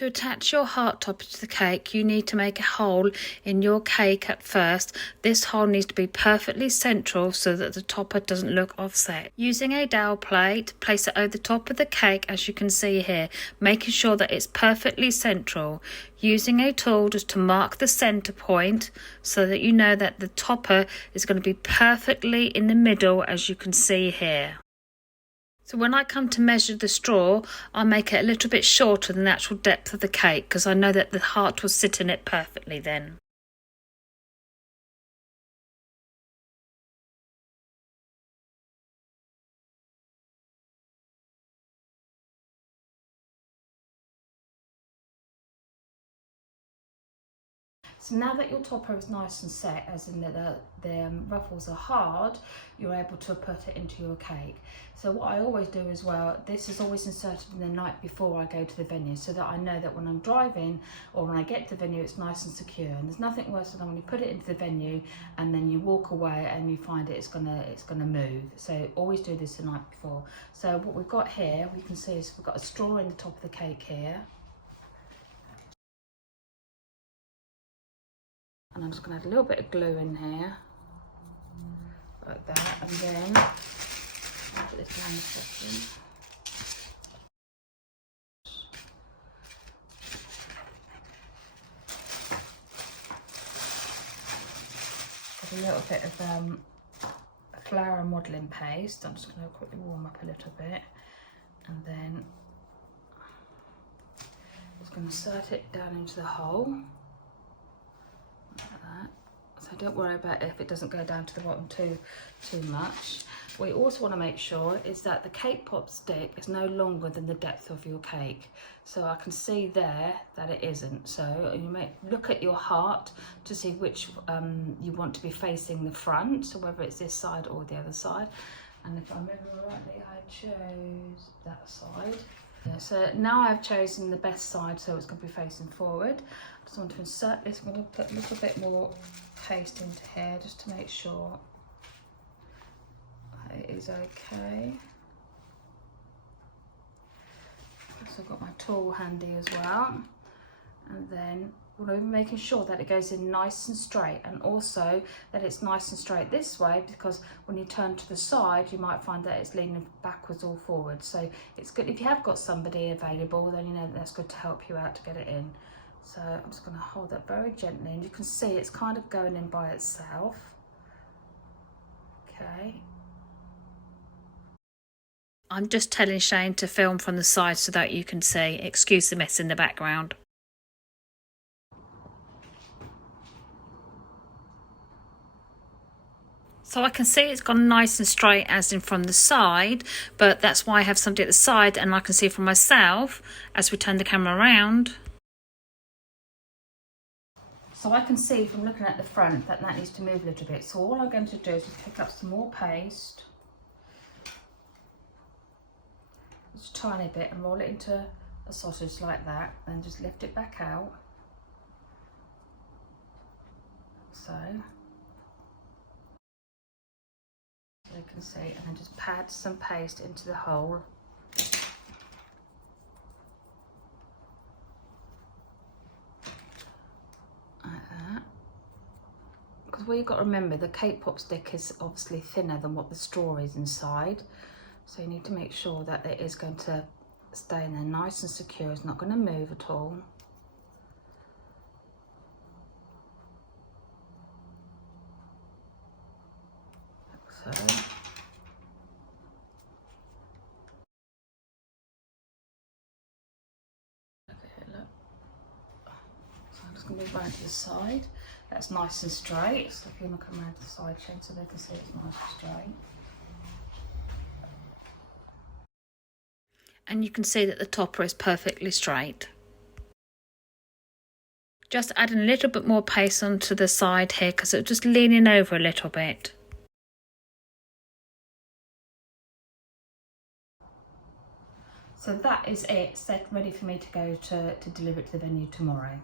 To attach your heart topper to the cake, you need to make a hole in your cake at first. This hole needs to be perfectly central so that the topper doesn't look offset. Using a dowel plate, place it over the top of the cake as you can see here, making sure that it's perfectly central. Using a tool just to mark the center point so that you know that the topper is going to be perfectly in the middle as you can see here. So when I come to measure the straw, I'll make it a little bit shorter than the actual depth of the cake because I know that the heart will sit in it perfectly then. So now that your topper is nice and set, as in that the ruffles are hard, you're able to put it into your cake. So what I always do as well, this is always inserted in the night before I go to the venue so that I know that when I'm driving or when I get to the venue it's nice and secure. And there's nothing worse than when you put it into the venue and then you walk away and you find it's gonna move. So always do this the night before. So what we've got here, we can see is we've got a straw in the top of the cake here. And I'm just going to add a little bit of glue in here, like that, and then I'll put this down a second. Add a little bit of flour modelling paste. I'm just going to quickly warm up a little bit, and then I'm just going to insert it down into the hole. Like that. So don't worry about if it doesn't go down to the bottom too much. What you also want to make sure is that the cake pop stick is no longer than the depth of your cake. So I can see there that it isn't. So you may look at your heart to see which you want to be facing the front, so whether it's this side or the other side. And if I remember rightly, I chose that side. Yeah, so now I've chosen the best side, so it's going to be facing forward. I just want to insert this. I'm going to put a little bit more paste into here just to make sure it is okay. So I've got my tool handy as well, and then we're making sure that it goes in nice and straight, and also that it's nice and straight this way, because when you turn to the side you might find that it's leaning backwards or forwards. So it's good if you have got somebody available, then you know that's good to help you out to get it in. So I'm just going to hold that very gently, and you can see it's kind of going in by itself. Okay. I'm just telling Shane to film from the side so that you can see. Excuse the mess in the background. So I can see it's gone nice and straight as in from the side, but that's why I have somebody at the side, and I can see from myself as we turn the camera around. So I can see from looking at the front that that needs to move a little bit. So all I'm going to do is pick up some more paste, just a tiny bit, and roll it into a sausage like that, and just lift it back out. So you can see, and then just pat some paste into the hole. Like that. Because what you've got to remember, the cake pop stick is obviously thinner than what the straw is inside. So you need to make sure that it is going to stay in there nice and secure. It's not going to move at all. Like so. Move around to the side. That's nice and straight. So if you want to come around to the side, Shane, so they can see it's nice and straight. And you can see that the topper is perfectly straight. Just adding a little bit more paste onto the side here because it's just leaning over a little bit. So that is it, set ready for me to go to deliver it to the venue tomorrow.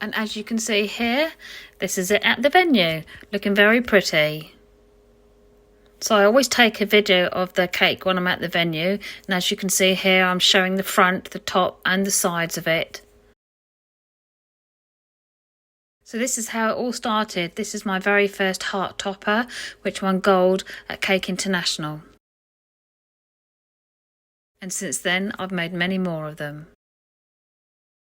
And as you can see here, this is it at the venue, looking very pretty. So I always take a video of the cake when I'm at the venue, and as you can see here, I'm showing the front, the top and the sides of it. So this is how it all started. This is my very first heart topper, which won gold at Cake International. And since then, I've made many more of them.